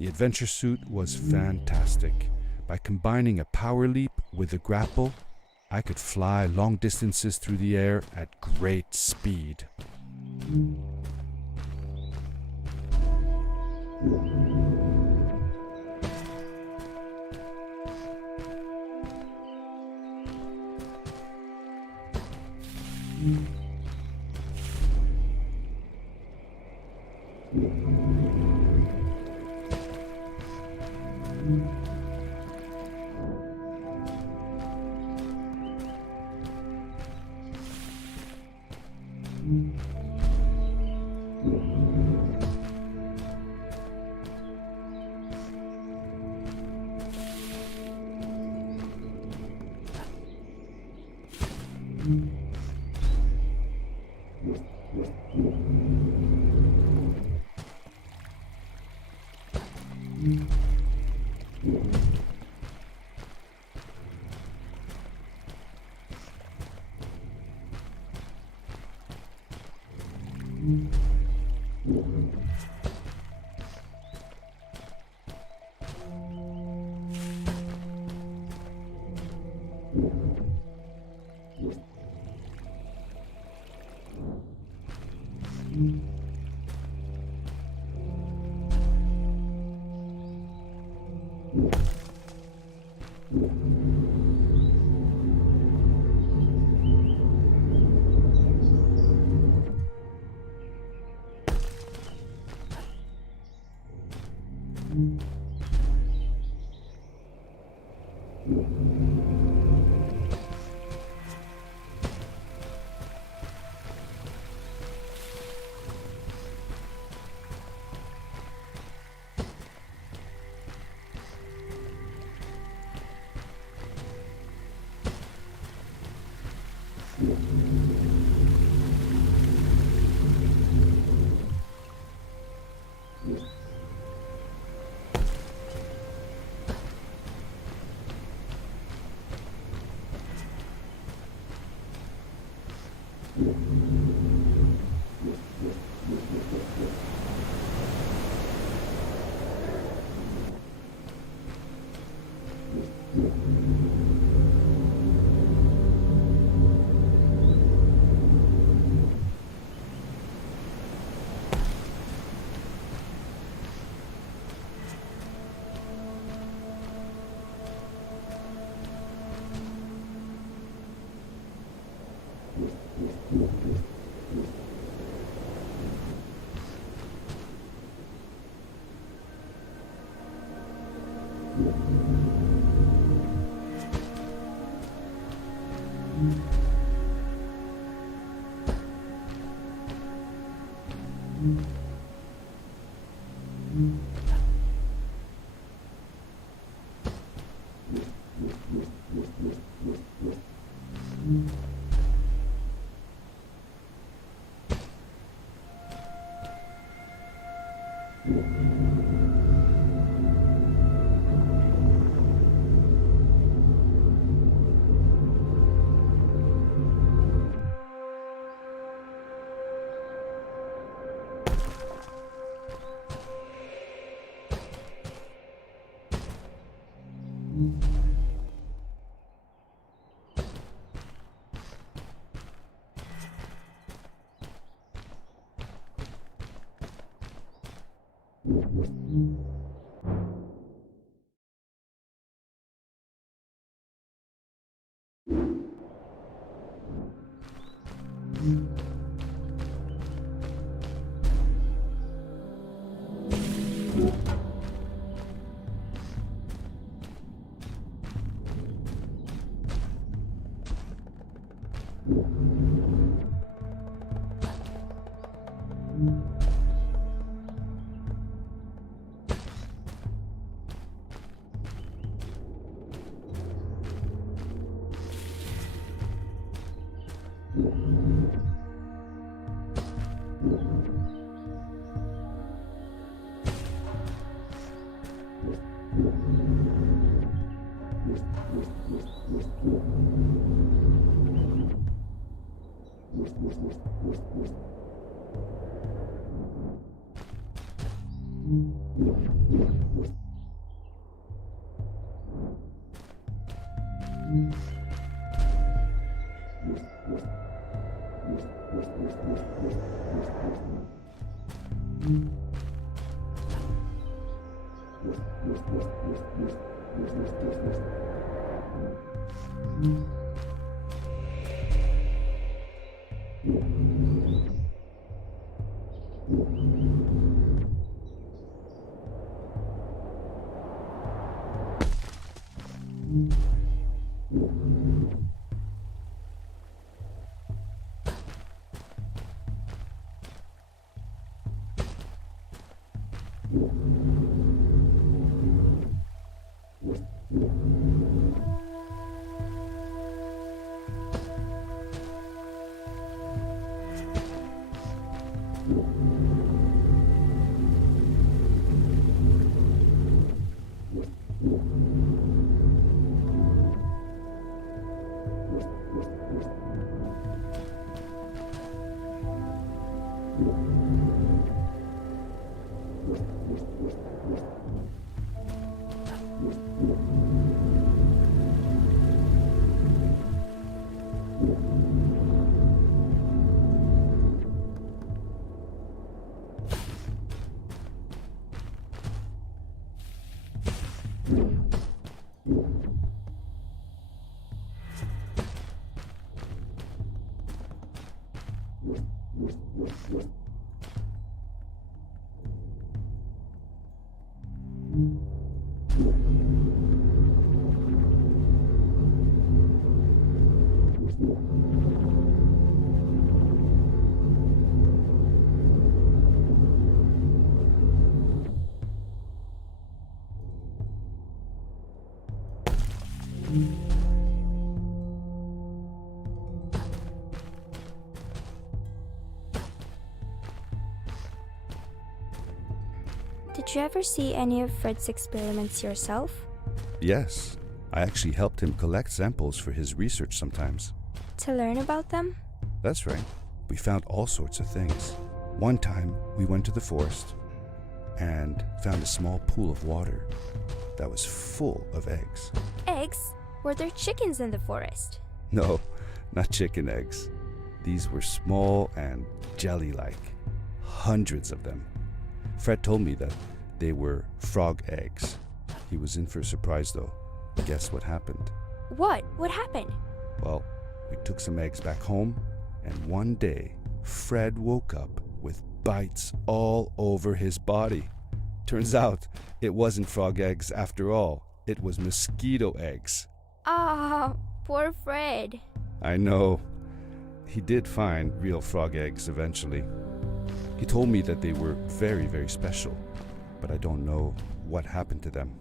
The adventure suit was fantastic. By combining a power leap with a grapple, I could fly long distances through the air at great speed. Did you ever see any of Fred's experiments yourself? Yes, I actually helped him collect samples for his research sometimes. To learn about them? That's right. We found all sorts of things. One time, we went to the forest and found a small pool of water that was full of eggs. Eggs? Were there chickens in the forest? No, not chicken eggs. These were small and jelly-like. Hundreds of them. Fred told me that they were frog eggs. He was in for a surprise though. Guess what happened? What? What happened? Well, we took some eggs back home, and one day, Fred woke up with bites all over his body. Turns out, it wasn't frog eggs after all. It was mosquito eggs. Ah, poor Fred. I know. He did find real frog eggs eventually. He told me that they were very, very special, but I don't know what happened to them.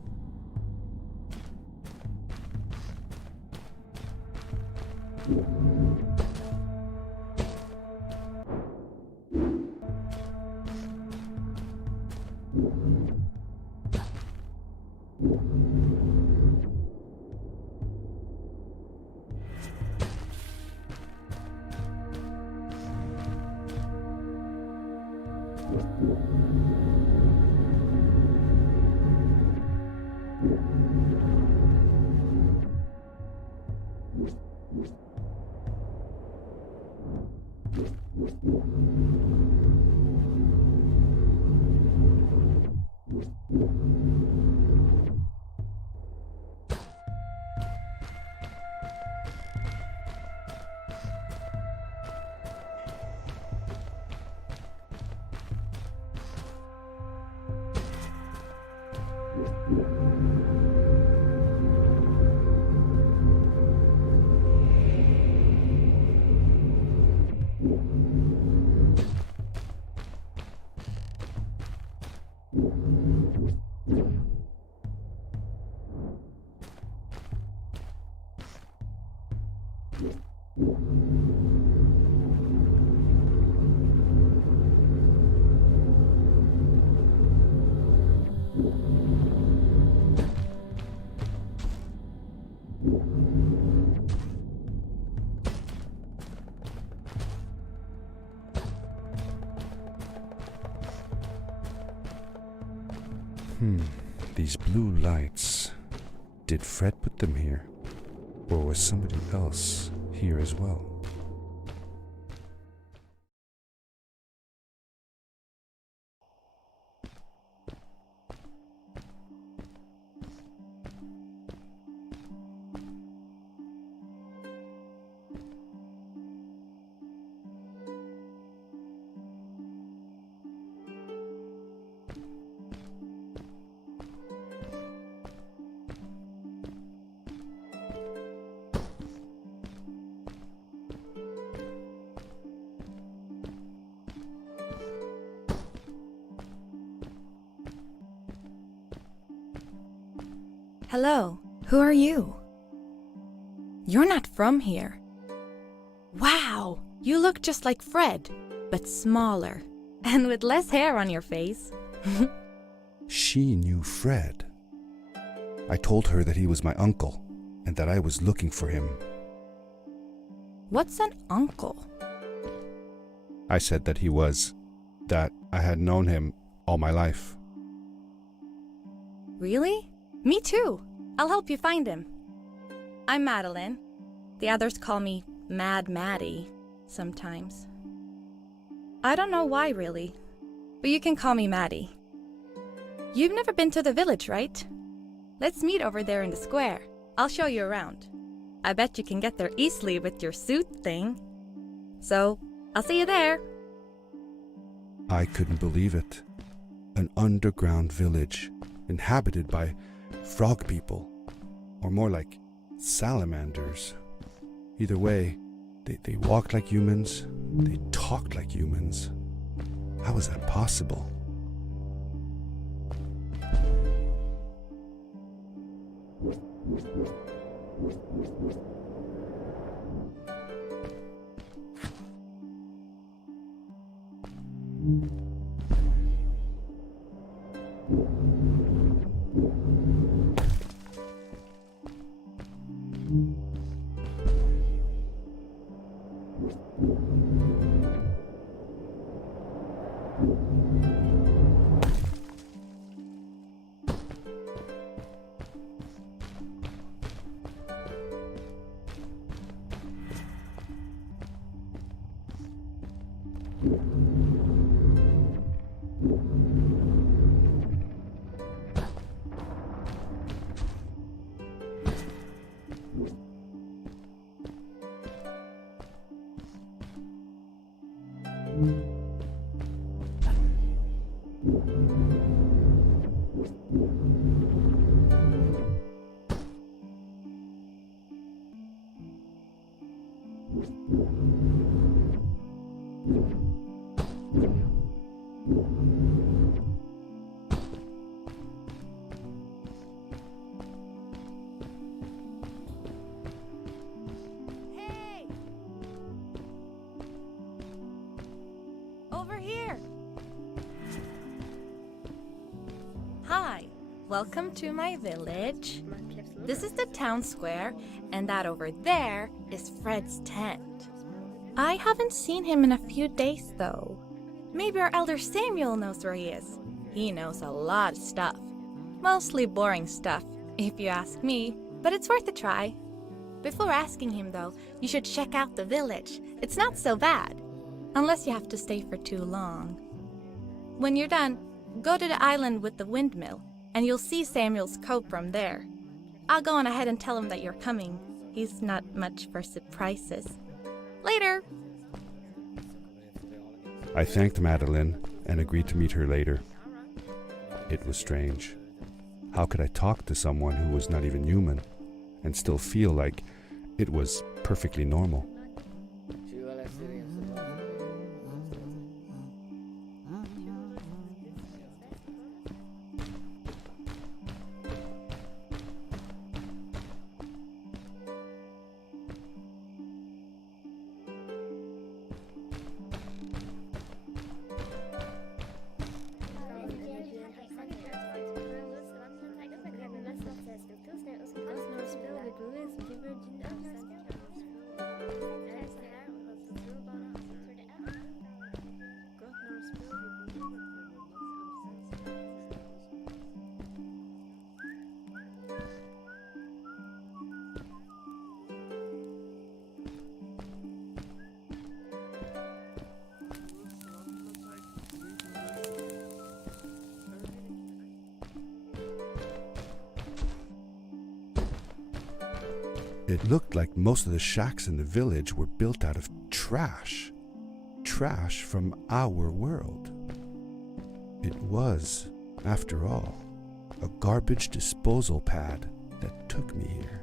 These blue lights. Did Fred put them here? Or was somebody else here as well? Hello, who are you? You're not from here. Wow, you look just like Fred, but smaller, and with less hair on your face. She knew Fred. I told her that he was my uncle, and that I was looking for him. What's an uncle? I said that he was, that I had known him all my life. Really? Me too. I'll help you find him. I'm Madeline. The others call me Mad Maddie sometimes. I don't know why really, but you can call me Maddie. You've never been to the village, right? Let's meet over there in the square. I'll show you around. I bet you can get there easily with your suit thing. So, I'll see you there. I couldn't believe it. An underground village inhabited by frog people, or more like salamanders. Either way, they walked like humans, they talked like humans. How was that possible? Hey! Over here! Hi, welcome to my village. This is the town square, and that over there is Fred's tent. I haven't seen him in a few days, though. Maybe our elder Samuel knows where he is. He knows a lot of stuff. Mostly boring stuff, if you ask me, but it's worth a try. Before asking him, though, you should check out the village. It's not so bad, unless you have to stay for too long. When you're done, go to the island with the windmill, and you'll see Samuel's coat from there. I'll go on ahead and tell him that you're coming. He's not much for surprises. Later! I thanked Madeline and agreed to meet her later. It was strange. How could I talk to someone who was not even human and still feel like it was perfectly normal? It looked like most of the shacks in the village were built out of trash. Trash from our world. It was, after all, a garbage disposal pad that took me here.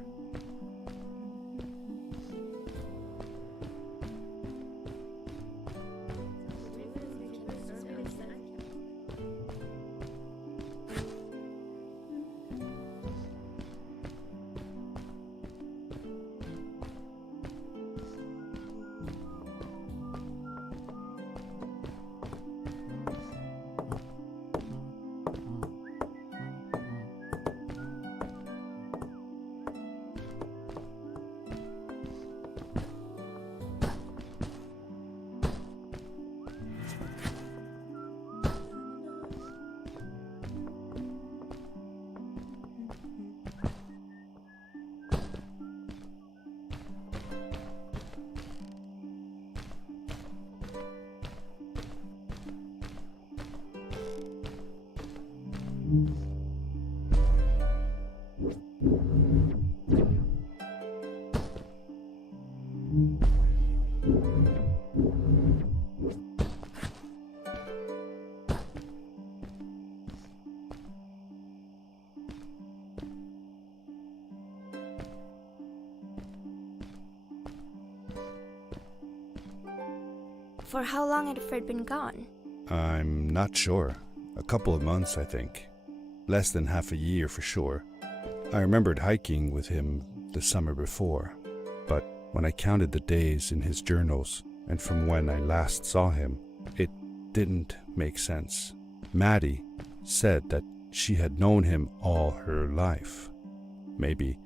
For how long had Fred been gone? I'm not sure. A couple of months, I think. Less than half a year for sure. I remembered hiking with him the summer before, but when I counted the days in his journals and from when I last saw him, it didn't make sense. Maddie said that she had known him all her life. Maybe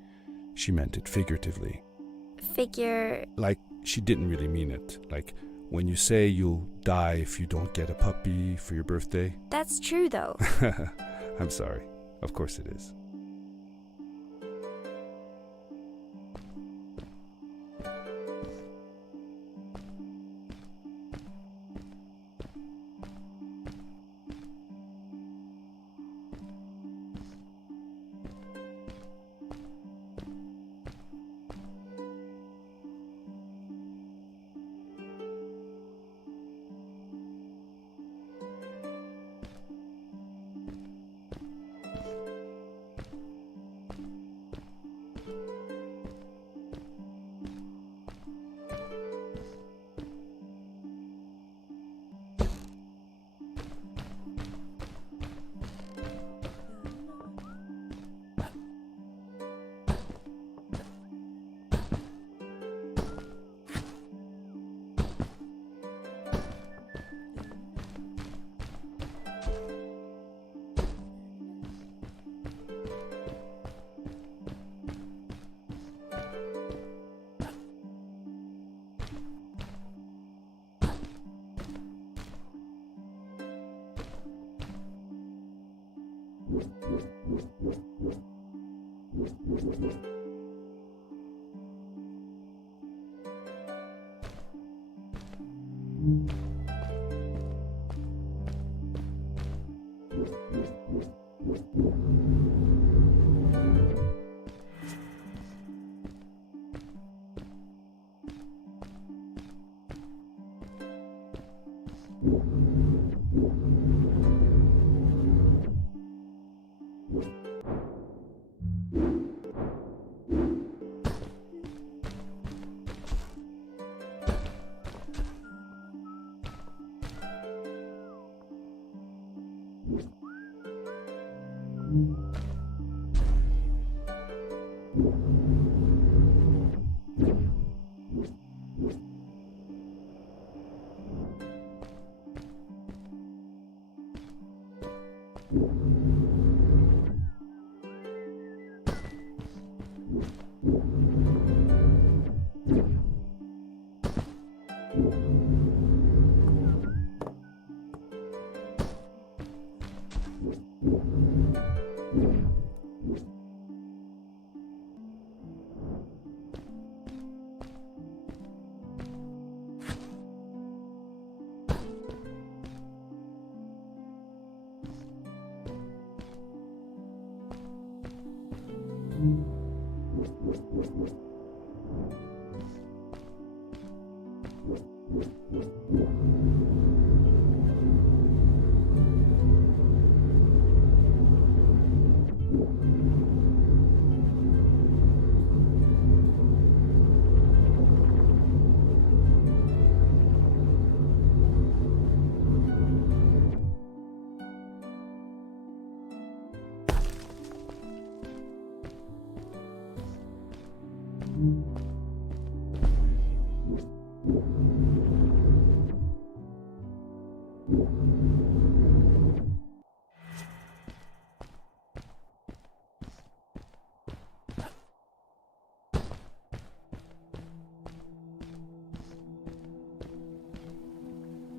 she meant it figuratively. Like She didn't really mean it. Like when you say you'll die if you don't get a puppy for your birthday. That's true, though. I'm sorry. Of course it is.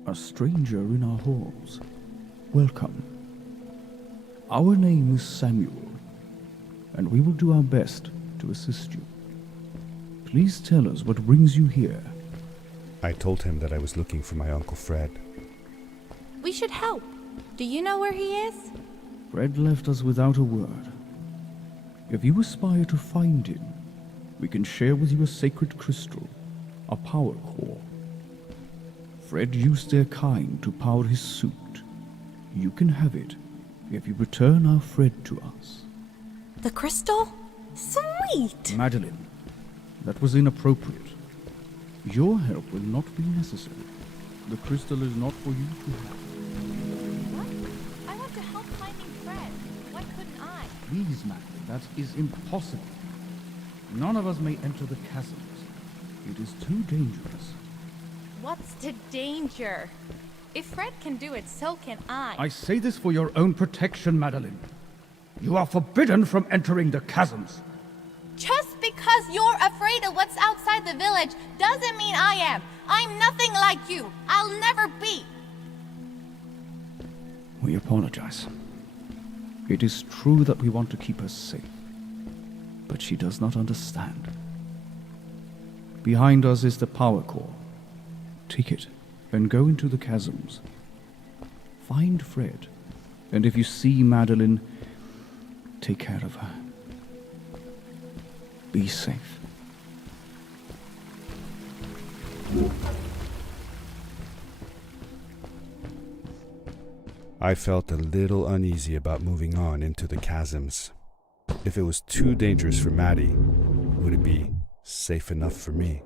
A stranger in our halls. Welcome. Our name is Samuel, and we will do our best to assist you. Please tell us what brings you here. I told him that I was looking for my Uncle Fred. We should help. Do you know where he is? Fred left us without a word. If you aspire to find him, we can share with you a sacred crystal, a power core. Fred used their kind to power his suit. You can have it if you return our Fred to us. The crystal? Sweet! Madeline, that was inappropriate. Your help will not be necessary. The crystal is not for you to have. What? I want to help finding Fred. Why couldn't I? Please, Madeline, that is impossible. None of us may enter the chasms. It is too dangerous. What's the danger? If Fred can do it, so can I. I say this for your own protection, Madeline. You are forbidden from entering the chasms. Just because you're afraid of what's outside the village doesn't mean I am. I'm nothing like you. I'll never be. We apologize. It is true that we want to keep her safe, but she does not understand. Behind us is the power core. Take it and go into the chasms. Find Fred, and if you see Madeline, take care of her. Be safe. I felt a little uneasy about moving on into the chasms. If it was too dangerous for Maddie, would it be safe enough for me?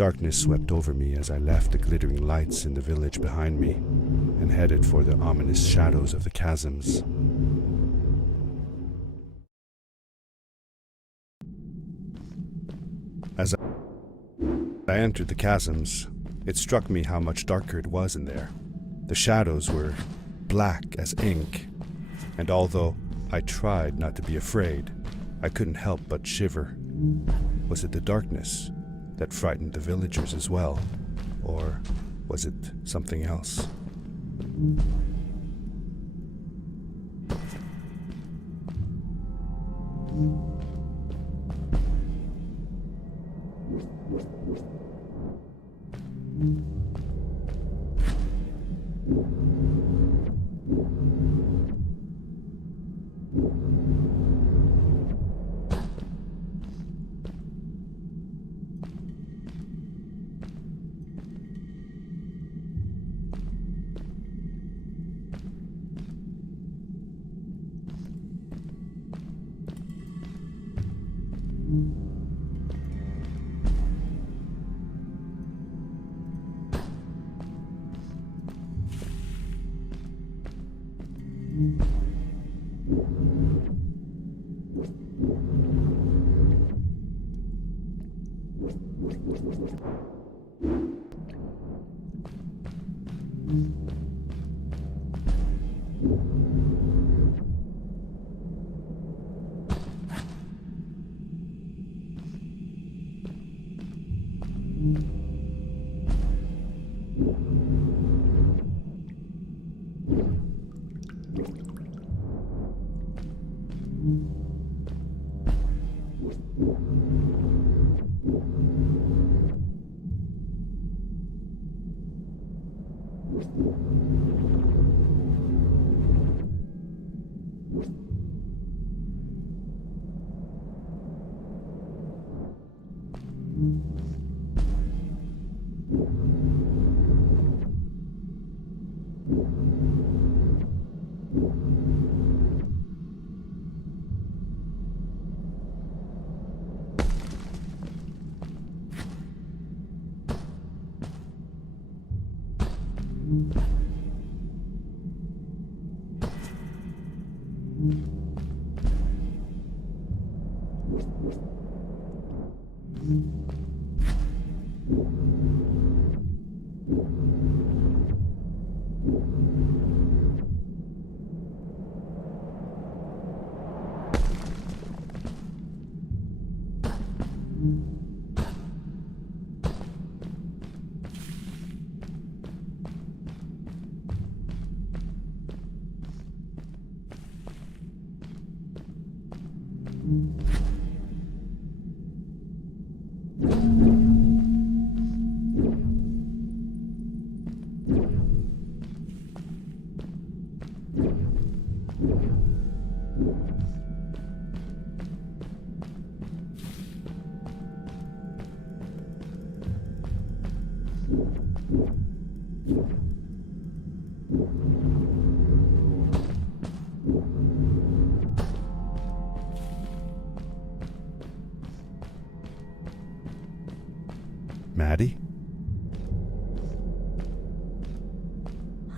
Darkness swept over me as I left the glittering lights in the village behind me and headed for the ominous shadows of the chasms. As I entered the chasms, it struck me how much darker it was in there. The shadows were black as ink, and although I tried not to be afraid, I couldn't help but shiver. Was it the darkness that frightened the villagers as well, or was it something else? Maddie?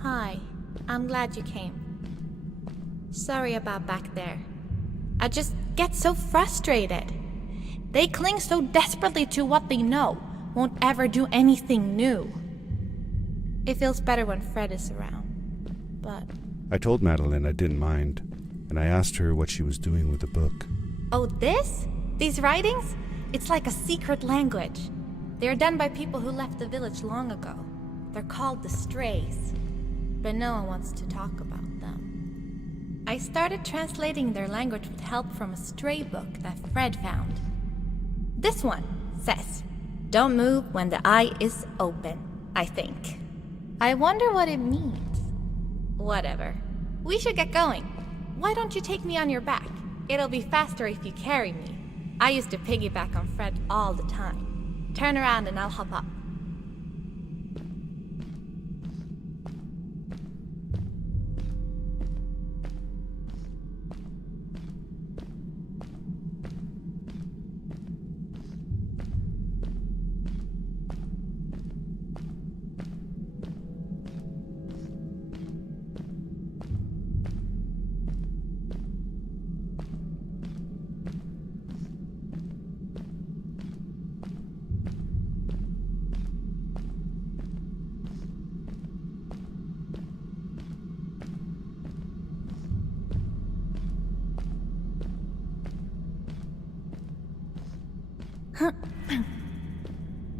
Hi, I'm glad you came. Sorry about back there. I just get so frustrated. They cling so desperately to what they know, won't ever do anything new. It feels better when Fred is around, but... I told Madeline I didn't mind, and I asked her what she was doing with the book. Oh, this? These writings? It's like a secret language. They are done by people who left the village long ago. They're called the Strays, but no one wants to talk about them. I started translating their language with help from a stray book that Fred found. This one says, "Don't move when the eye is open," I think. I wonder what it means. Whatever. We should get going. Why don't you take me on your back? It'll be faster if you carry me. I used to piggyback on Fred all the time. Turn around and I'll hop up.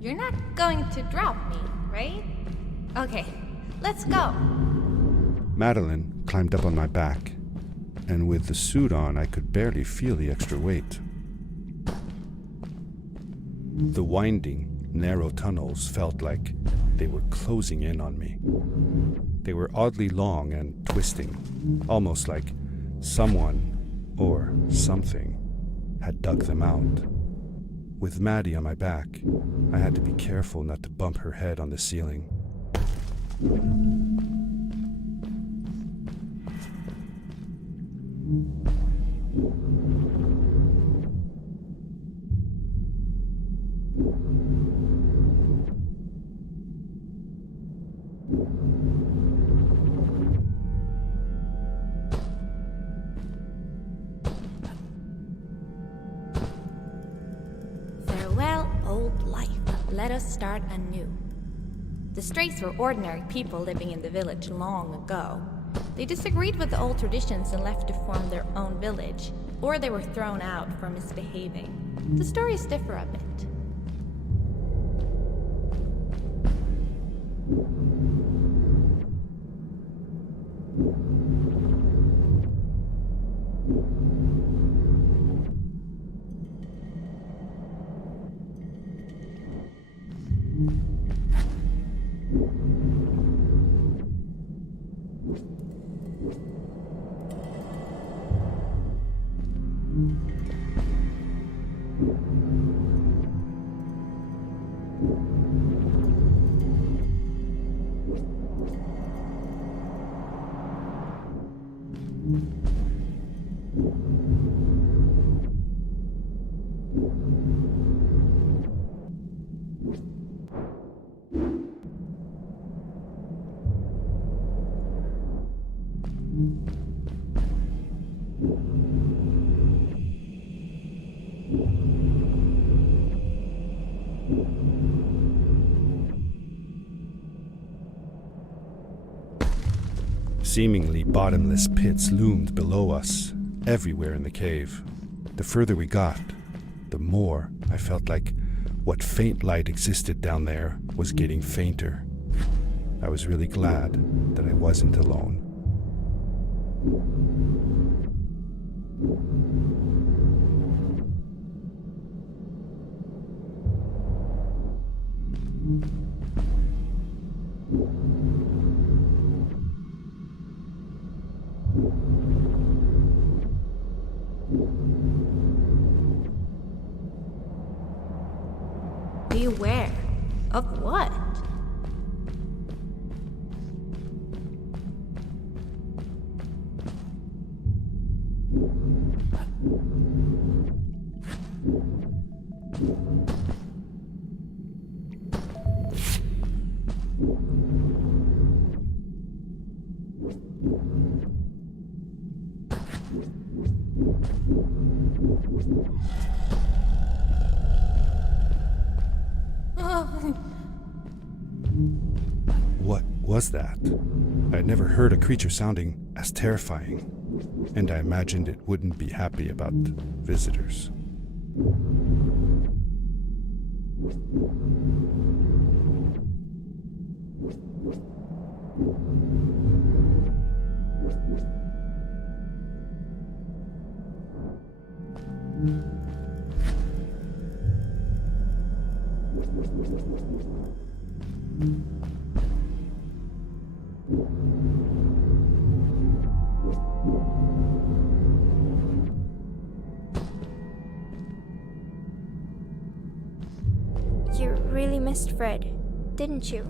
You're not going to drop me, right? Okay, let's go. Madeline climbed up on my back, and with the suit on, I could barely feel the extra weight. The winding, narrow tunnels felt like they were closing in on me. They were oddly long and twisting, almost like someone or something had dug them out. With Maddie on my back, I had to be careful not to bump her head on the ceiling. Farewell, old life. Let us start anew. The Strays were ordinary people living in the village long ago. They disagreed with the old traditions and left to form their own village, or they were thrown out for misbehaving. The stories differ a bit. Seemingly bottomless pits loomed below us, everywhere in the cave. The further we got, the more I felt like what faint light existed down there was getting fainter. I was really glad that I wasn't alone. Beware. Of what? was that? I had never heard a creature sounding as terrifying, and I imagined it wouldn't be happy about visitors. You really missed Fred, didn't you?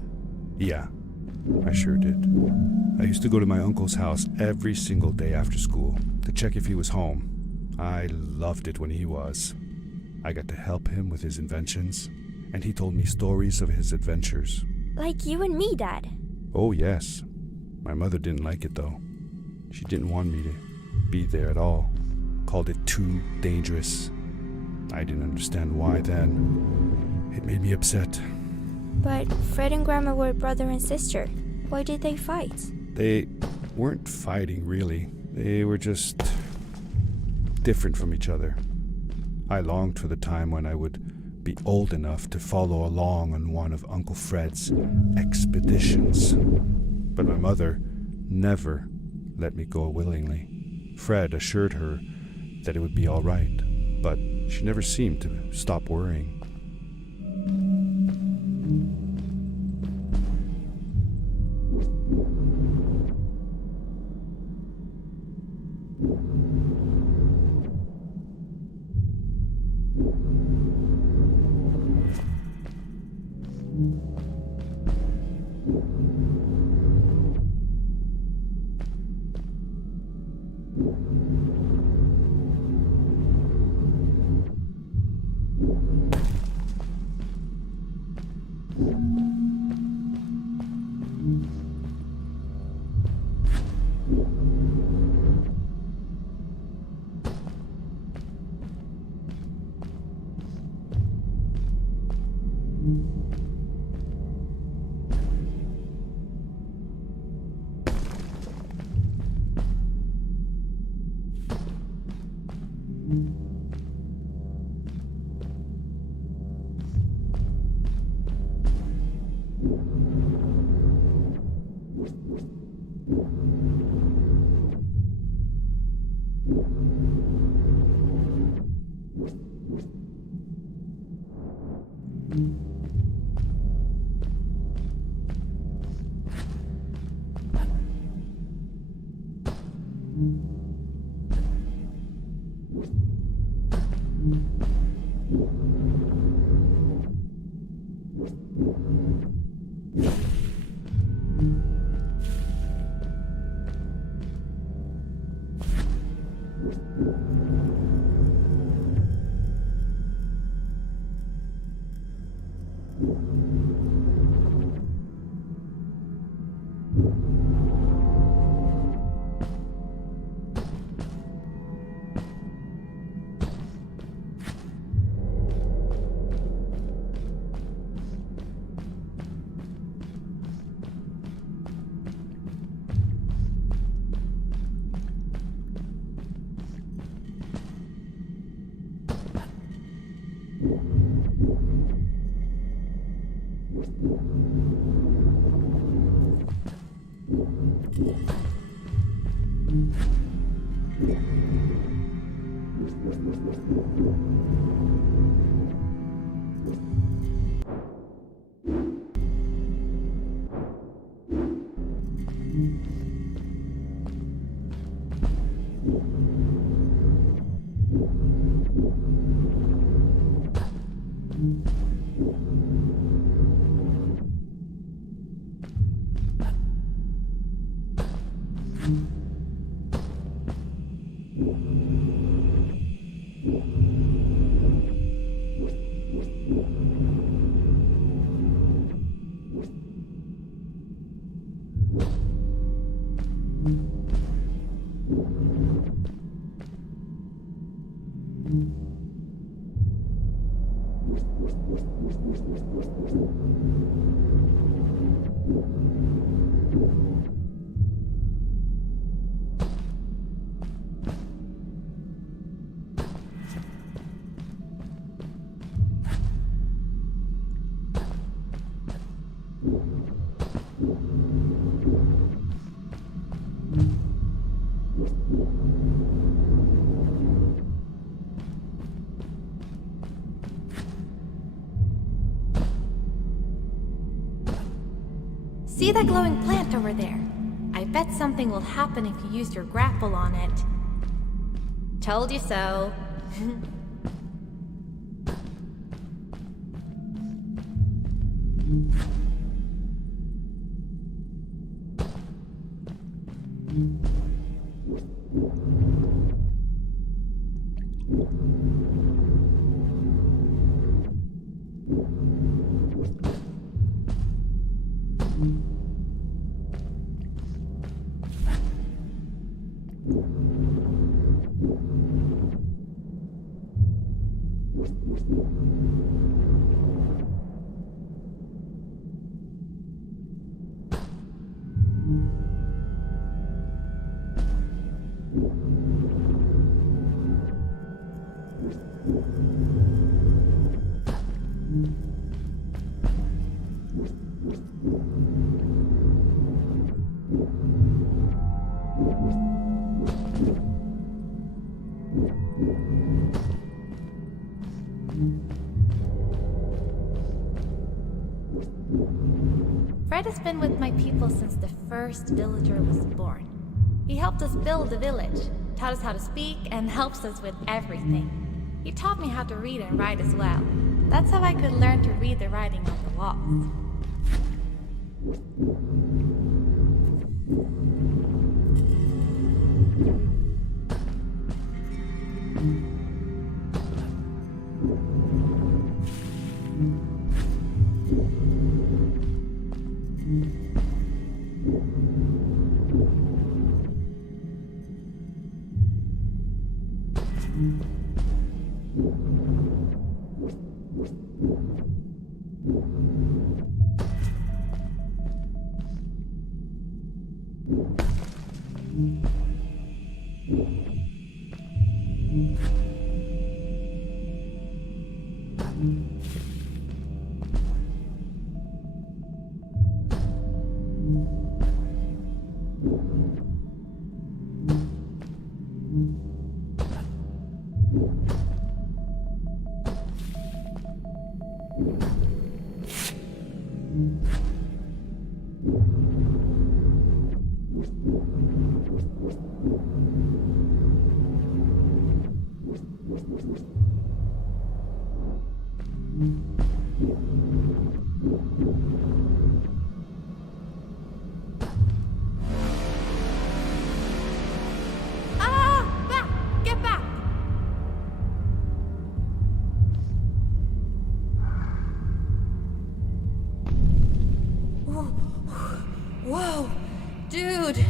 Yeah, I sure did. I used to go to my uncle's house every single day after school to check if he was home. I loved it when he was. I got to help him with his inventions, and he told me stories of his adventures. Like you and me, Dad. Oh, yes. My mother didn't like it, though. She didn't want me to be there at all. Called it too dangerous. I didn't understand why then. It made me upset. But Fred and Grandma were brother and sister. Why did they fight? They weren't fighting, really. They were just different from each other. I longed for the time when I would be old enough to follow along on one of Uncle Fred's expeditions. But my mother never let me go willingly. Fred assured her that it would be all right, but she never seemed to stop worrying. See that glowing plant over there? I bet something will happen if you use your grapple on it. Told you so. Fred has been with my people since the first villager was born. He helped us build the village, taught us how to speak, and helps us with everything. He taught me how to read and write as well. That's how I could learn to read the writing on the walls. Get back! Whoa, dude.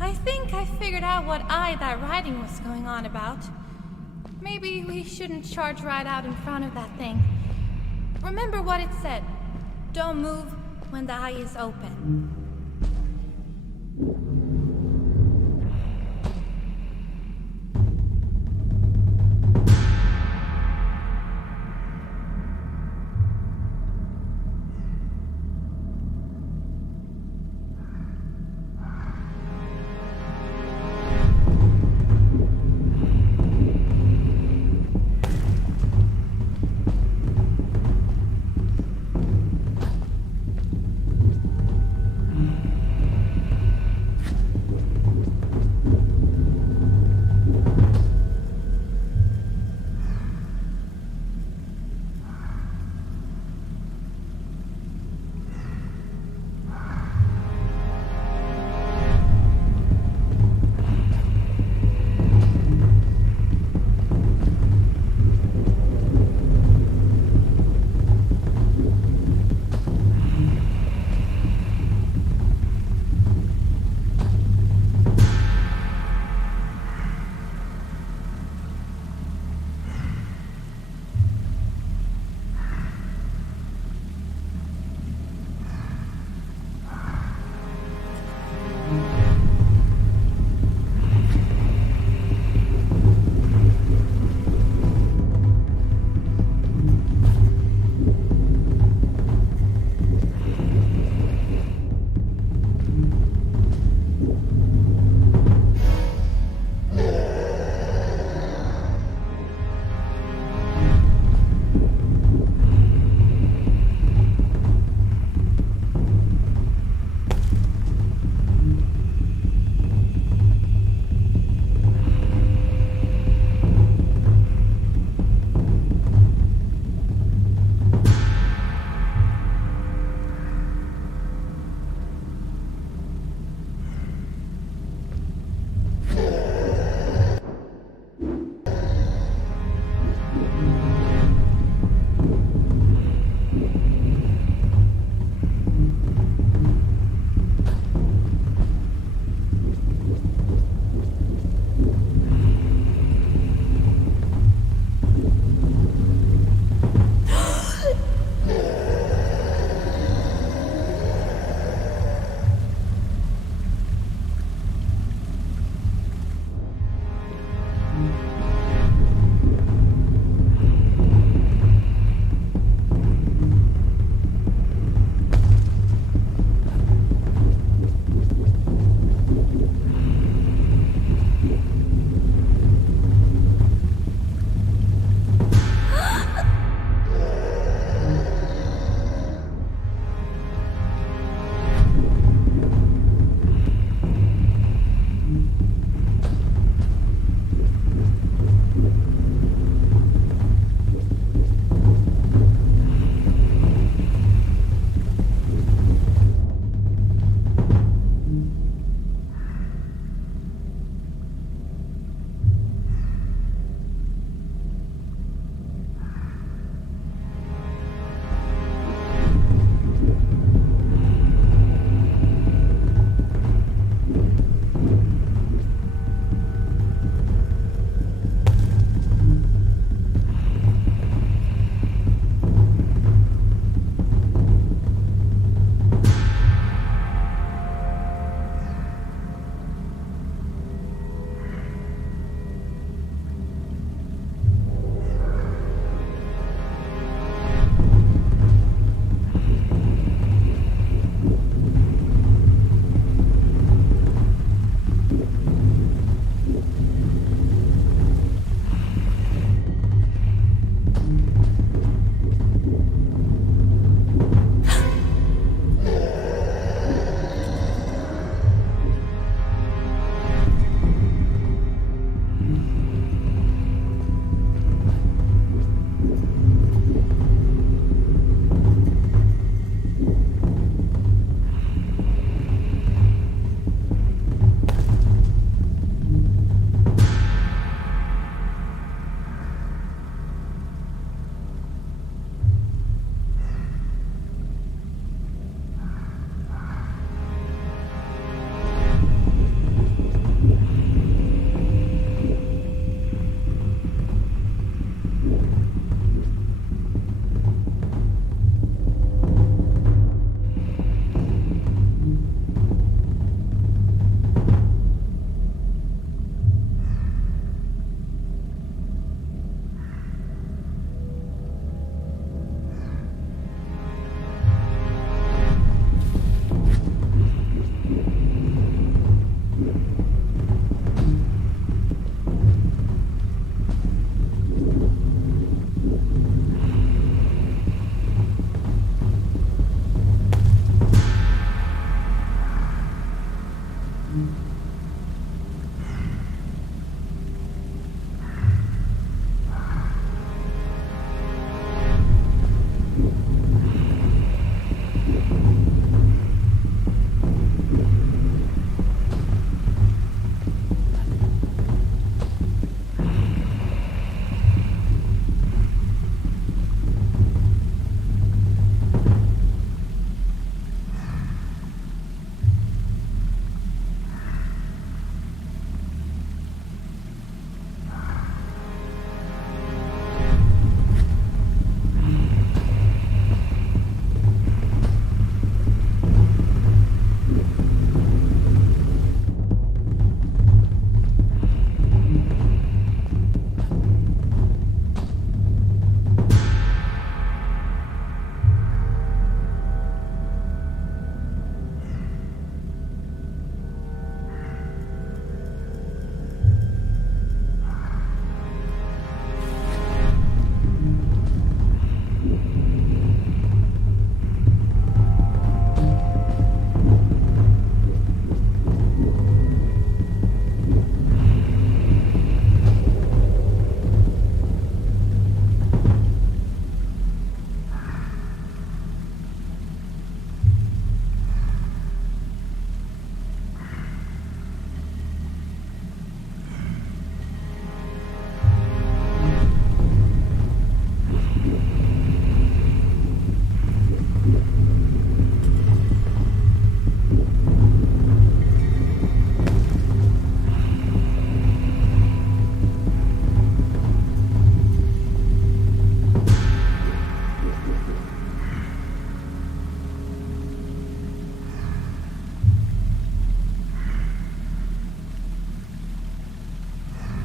I think I figured out what that writing was going on about. Maybe we shouldn't charge right out in front of that thing. Remember what it said. Don't move when the eye is open.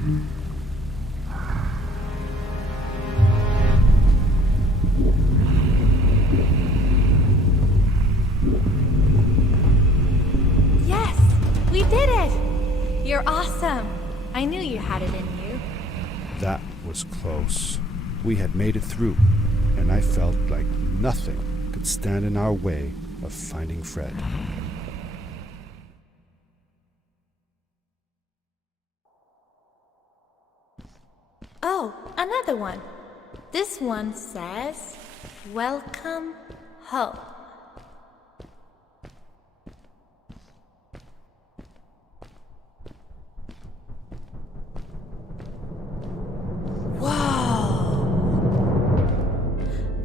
Yes, we did it! You're awesome. I knew you had it in you. That was close. We had made it through, and I felt like nothing could stand in our way of finding Fred. Oh, another one. This one says, "Welcome home."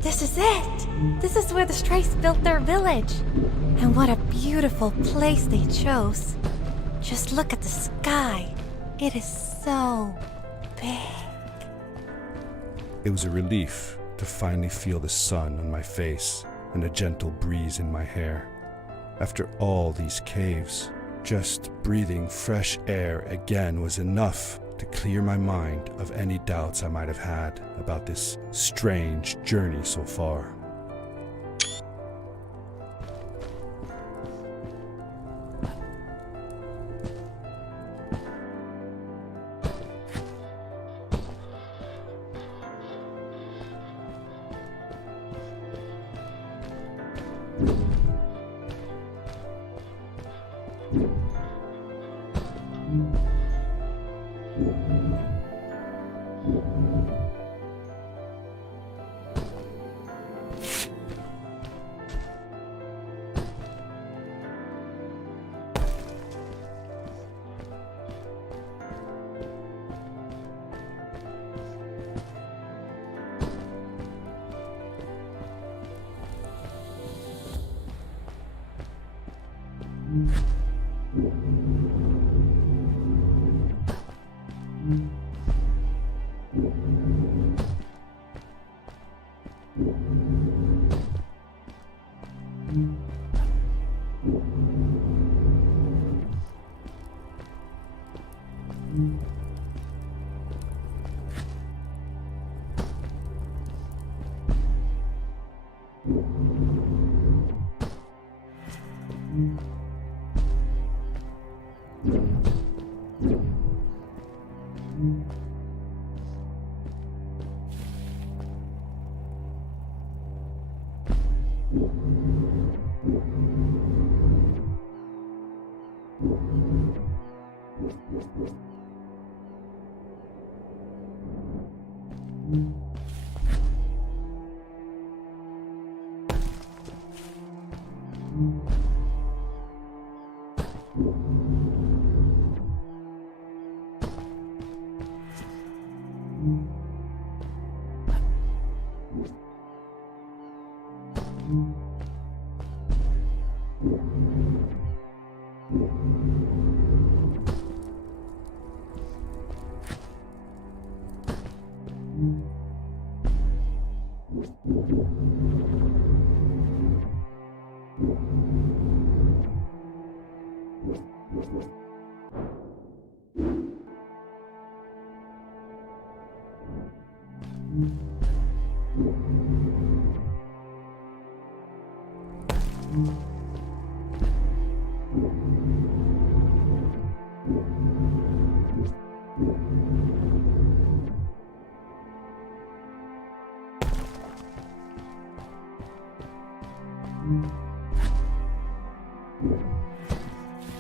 This is it! This is where the Strays built their village. And what a beautiful place they chose. Just look at the sky. It is so big. It was a relief to finally feel the sun on my face and a gentle breeze in my hair. After all these caves, just breathing fresh air again was enough to clear my mind of any doubts I might have had about this strange journey so far.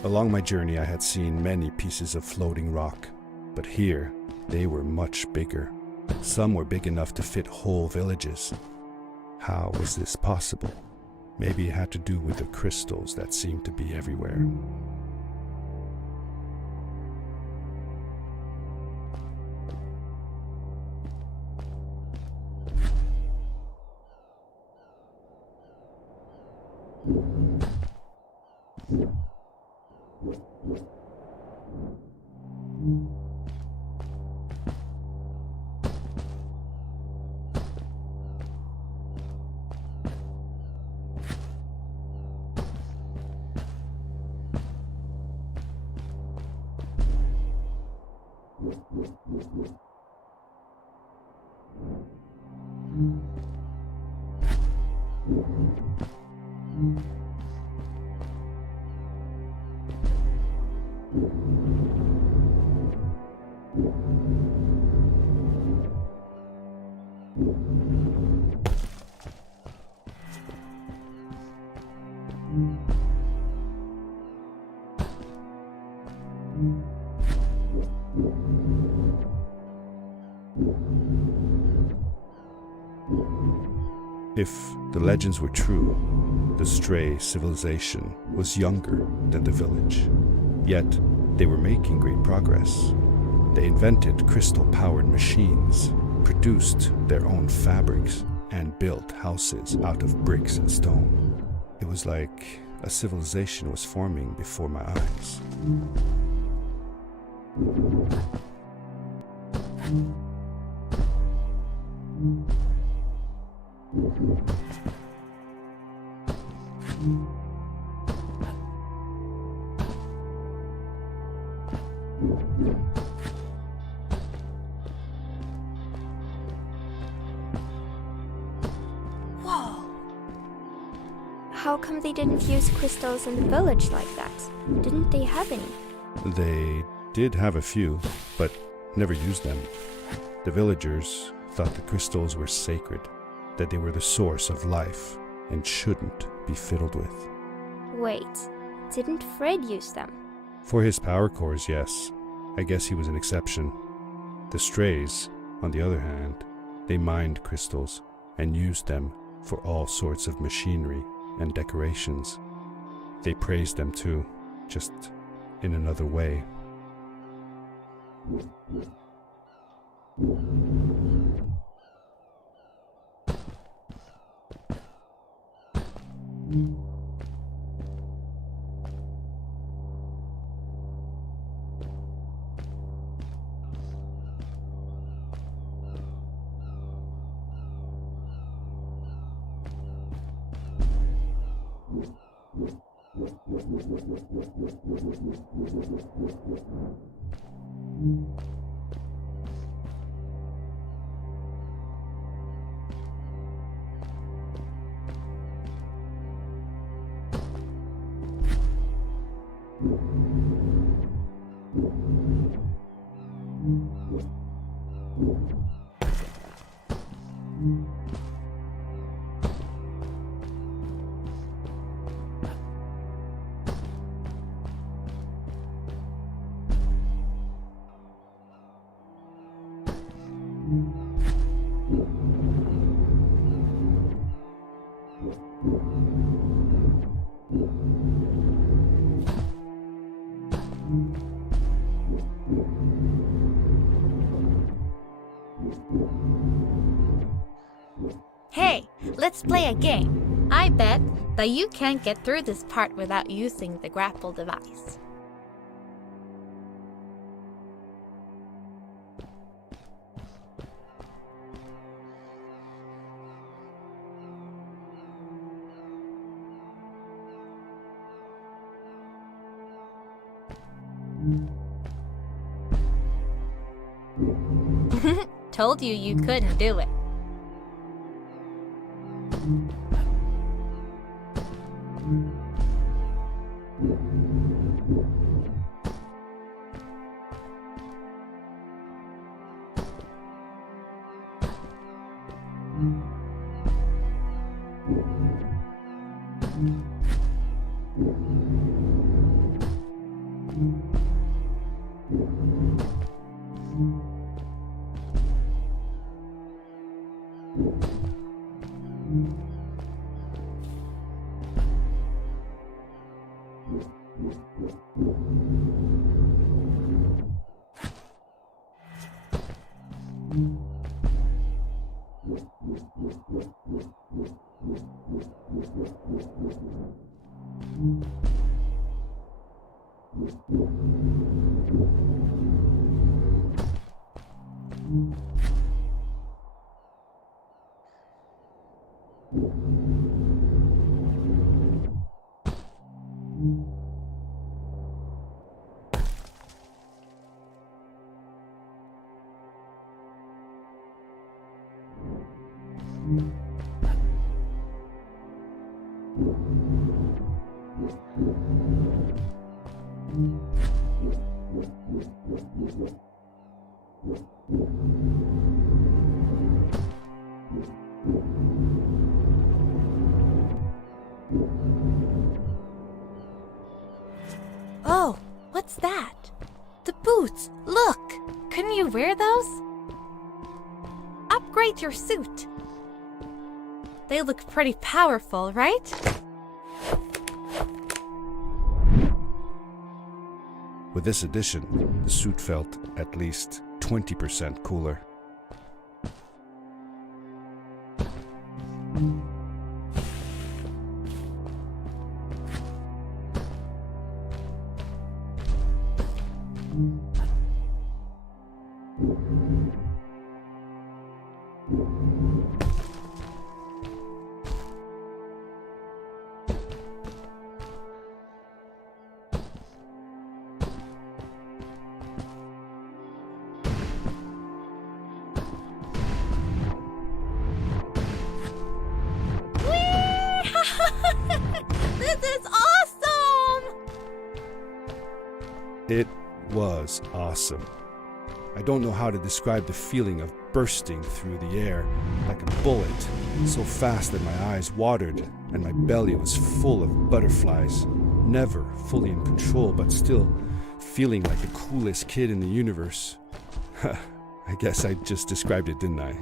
Along my journey, I had seen many pieces of floating rock, but here they were much bigger. Some were big enough to fit whole villages. How was this possible? Maybe it had to do with the crystals that seemed to be everywhere. If the legends were true, the stray civilization was younger than the village. Yet, they were making great progress. They invented crystal-powered machines, produced their own fabrics, and built houses out of bricks and stone. It was like a civilization was forming before my eyes. Whoa! How come they didn't use crystals in the village like that? Didn't they have any? They did have a few, but never used them. The villagers thought the crystals were sacred, that they were the source of life and shouldn't be fiddled with. Wait, didn't Fred use them? For his power cores, yes. I guess he was an exception. The strays, on the other hand, they mined crystals and used them for all sorts of machinery and decorations. They praised them too, just in another way. Hey, let's play a game. I bet that you can't get through this part without using the grapple device. Told you you couldn't do it. Oh, what's that? The boots! Look! Couldn't you wear those? Upgrade your suit! They look pretty powerful, right? With this addition, the suit felt at least 20% cooler. This is awesome! It was awesome. I don't know how to describe the feeling of bursting through the air like a bullet, so fast that my eyes watered and my belly was full of butterflies, never fully in control, but still feeling like the coolest kid in the universe. I guess I just described it, didn't I?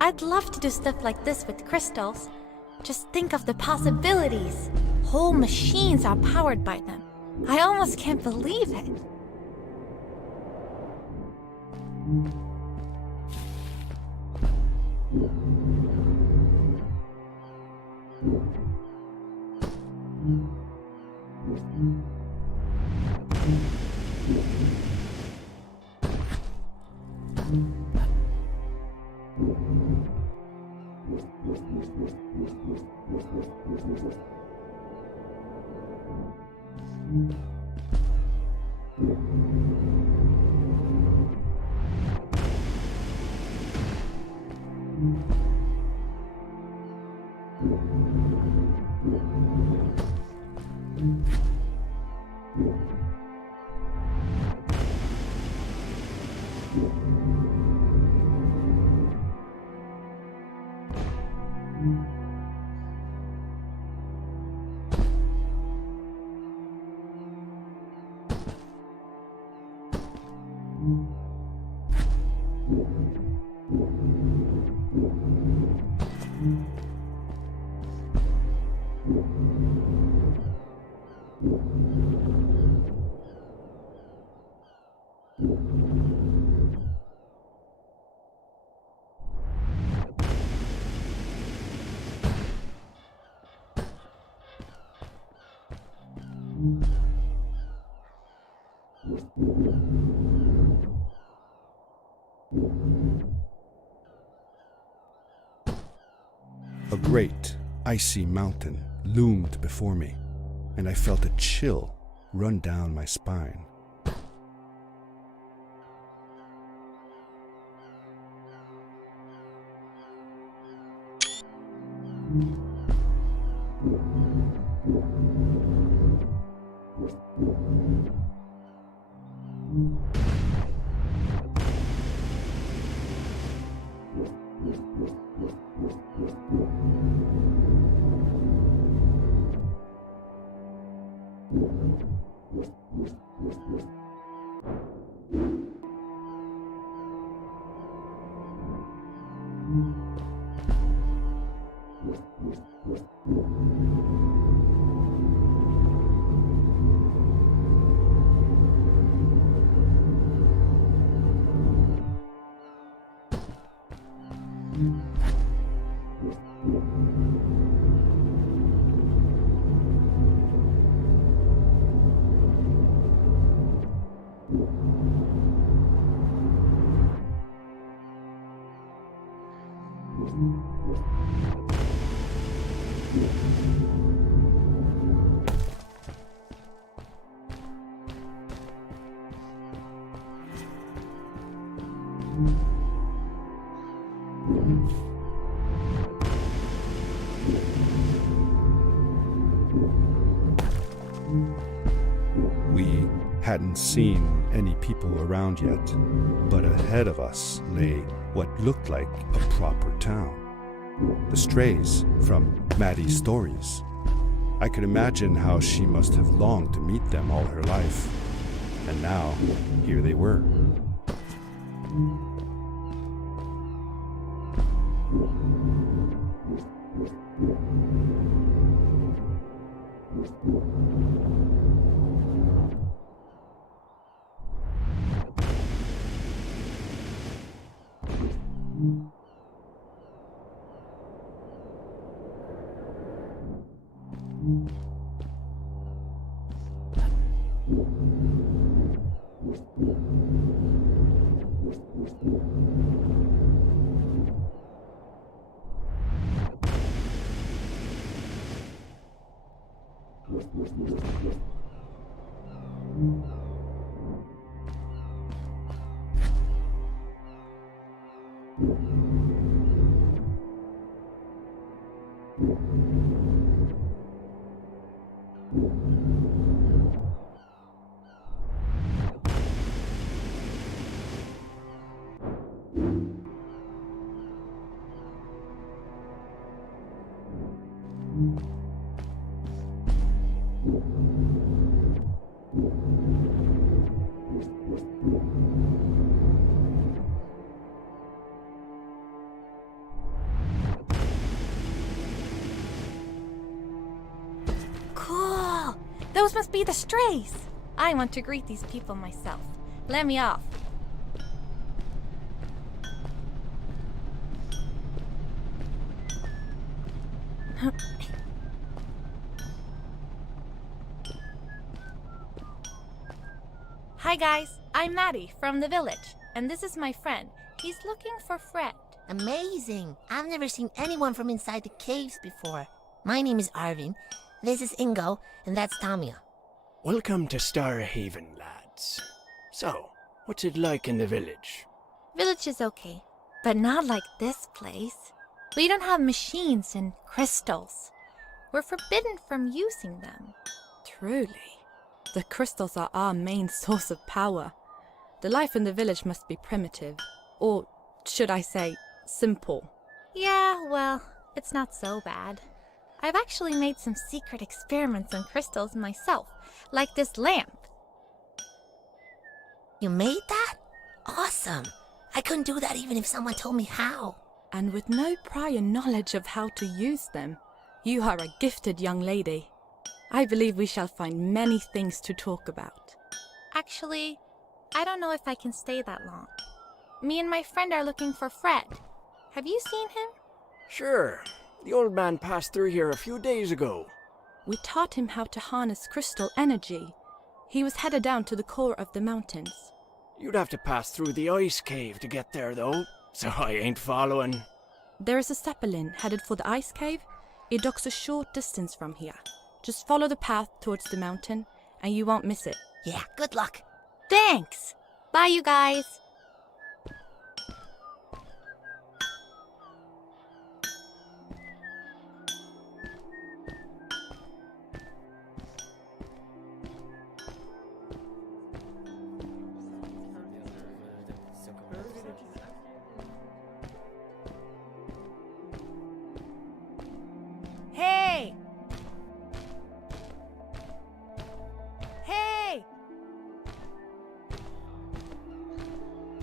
I'd love to do stuff like this with crystals. Just think of the possibilities. Whole machines are powered by them. I almost can't believe it. A great, icy mountain loomed before me, and I felt a chill run down my spine. We hadn't seen any people around yet, but ahead of us lay what looked like a proper town. The strays from Maddie's stories. I could imagine how she must have longed to meet them all her life. And now, here they were. Cool! Those must be the strays. I want to greet these people myself. Let me off. Hi guys, I'm Maddie from the village, and this is my friend. He's looking for Fred. Amazing! I've never seen anyone from inside the caves before. My name is Arvin. This is Ingo, and that's Tamia. Welcome to Starhaven, lads. So, what's it like in the village? Village is okay, but not like this place. We don't have machines and crystals. We're forbidden from using them. Truly. The crystals are our main source of power. The life in the village must be primitive. Or, should I say, simple. Yeah, well, it's not so bad. I've actually made some secret experiments on crystals myself, like this lamp. You made that? Awesome! I couldn't do that even if someone told me how. And with no prior knowledge of how to use them, you are a gifted young lady. I believe we shall find many things to talk about. Actually, I don't know if I can stay that long. Me and my friend are looking for Fred. Have you seen him? Sure. The old man passed through here a few days ago. We taught him how to harness crystal energy. He was headed down to the core of the mountains. You'd have to pass through the ice cave to get there, though, so I ain't following. There is a zeppelin headed for the ice cave. It docks a short distance from here. Just follow the path towards the mountain, and you won't miss it. Yeah, good luck. Thanks! Bye, you guys!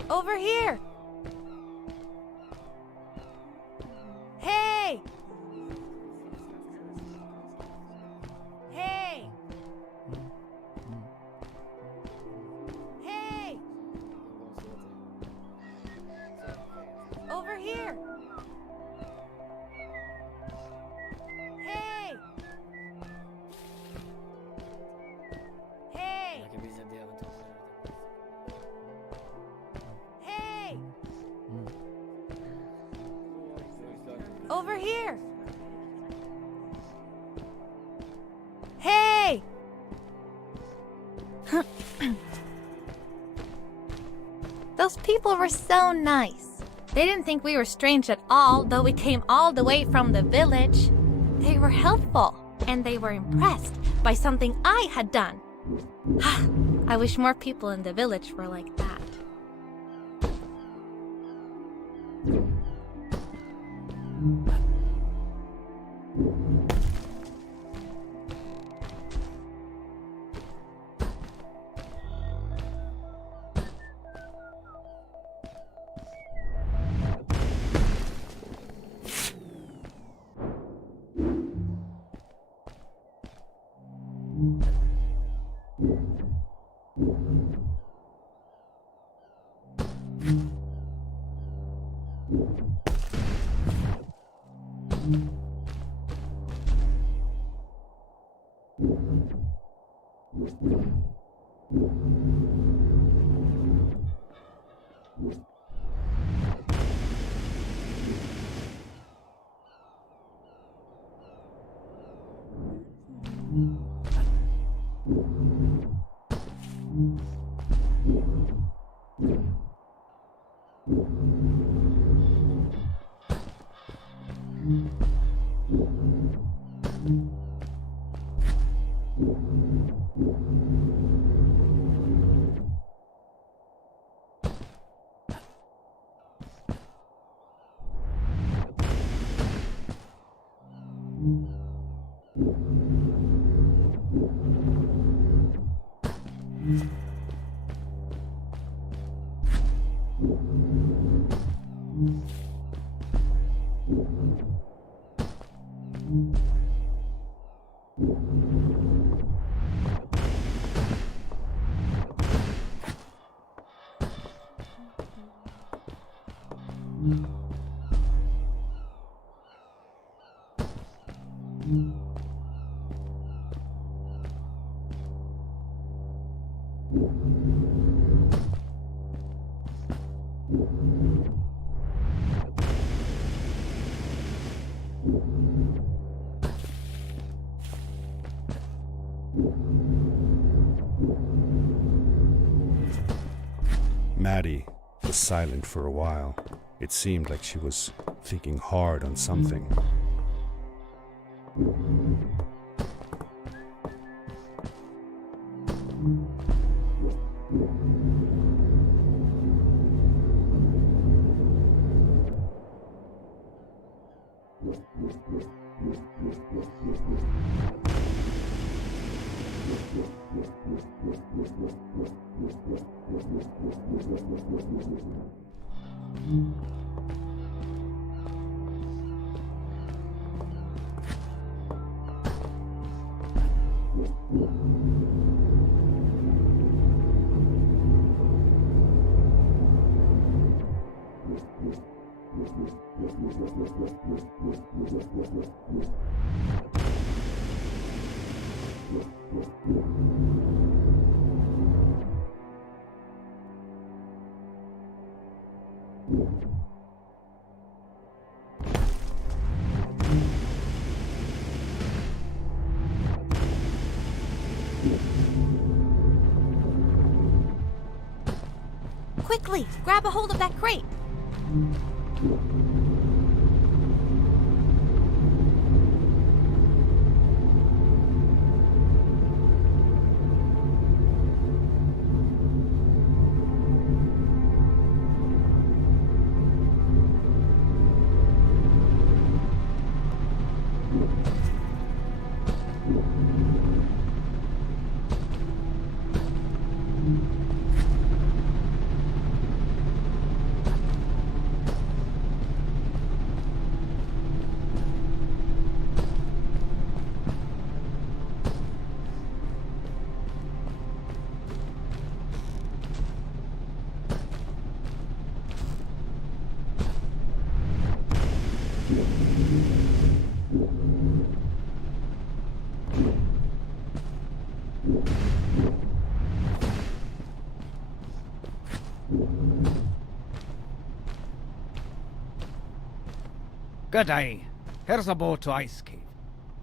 Over here! Hey! Hey! Hey! Over here! Hey! Hey! Hey! Over here! Hey! Those people were so nice. They didn't think we were strange at all, though we came all the way from the village. They were helpful, and they were impressed by something I had done. I wish more people in the village were like that. Maddie was silent for a while. It seemed like she was thinking hard on something. Quickly, grab a hold of that crate. Good day. Here's a boat to Ice Cave.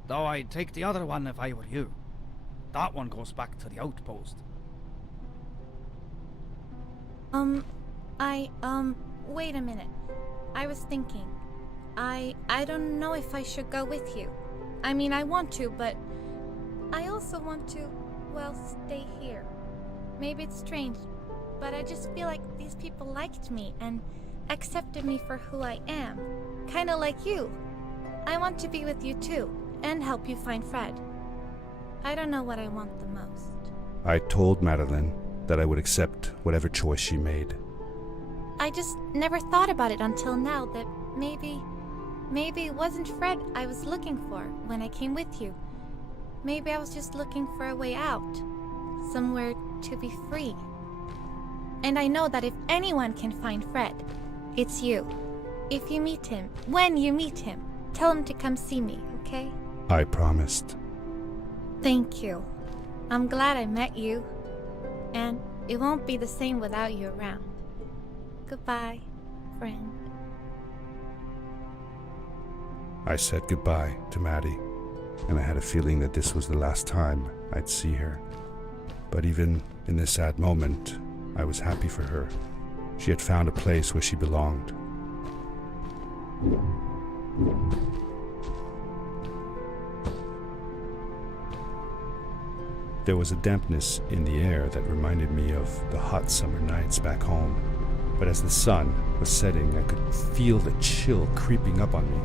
Though I'd take the other one if I were you. That one goes back to the outpost. Wait a minute. I was thinking. I don't know if I should go with you. I mean, I want to, but I also want to, well, stay here. Maybe it's strange, but I just feel like these people liked me and accepted me for who I am. Kinda like you. I want to be with you too, and help you find Fred. I don't know what I want the most. I told Madeline that I would accept whatever choice she made. I just never thought about it until now that maybe it wasn't Fred I was looking for when I came with you. Maybe I was just looking for a way out. Somewhere to be free. And I know that if anyone can find Fred, it's you. If you meet him, when you meet him, tell him to come see me, okay? I promised. Thank you. I'm glad I met you. And it won't be the same without you around. Goodbye, friend. I said goodbye to Maddie, and I had a feeling that this was the last time I'd see her. But even in this sad moment, I was happy for her. She had found a place where she belonged. There was a dampness in the air that reminded me of the hot summer nights back home. But as the sun was setting, I could feel the chill creeping up on me,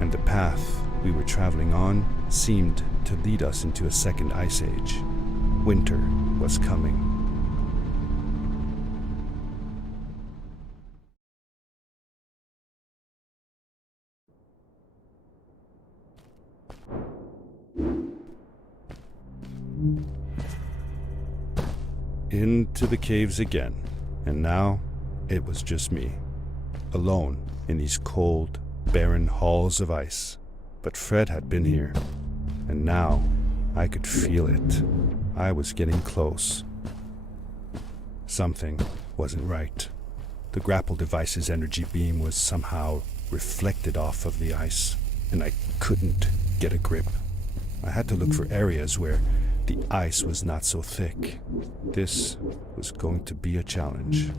and the path we were traveling on seemed to lead us into a second ice age. Winter was coming. Into the caves again, and now it was just me, alone in these cold, barren halls of ice. But Fred had been here, and now I could feel it. I was getting close. Something wasn't right. The grapple device's energy beam was somehow reflected off of the ice, and I couldn't get a grip. I had to look for areas where the ice was not so thick. This was going to be a challenge.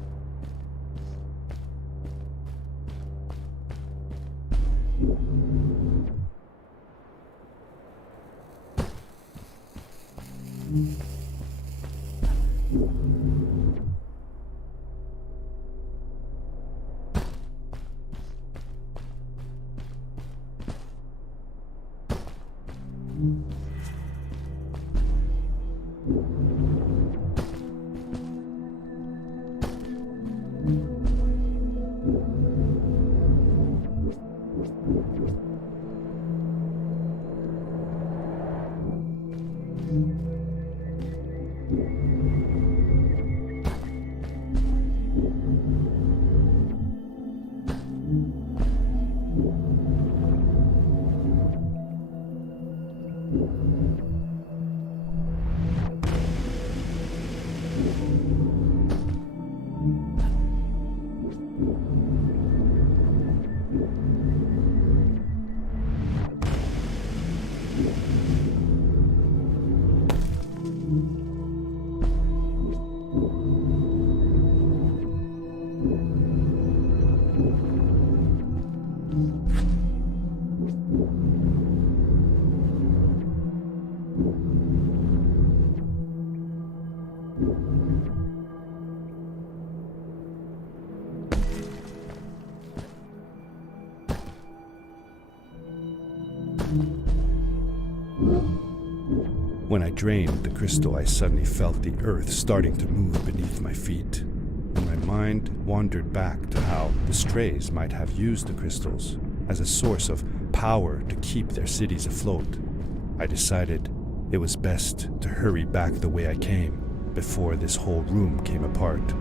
When I drained the crystal, I suddenly felt the earth starting to move beneath my feet. And my mind wandered back to how the strays might have used the crystals as a source of power to keep their cities afloat. I decided it was best to hurry back the way I came before this whole room came apart.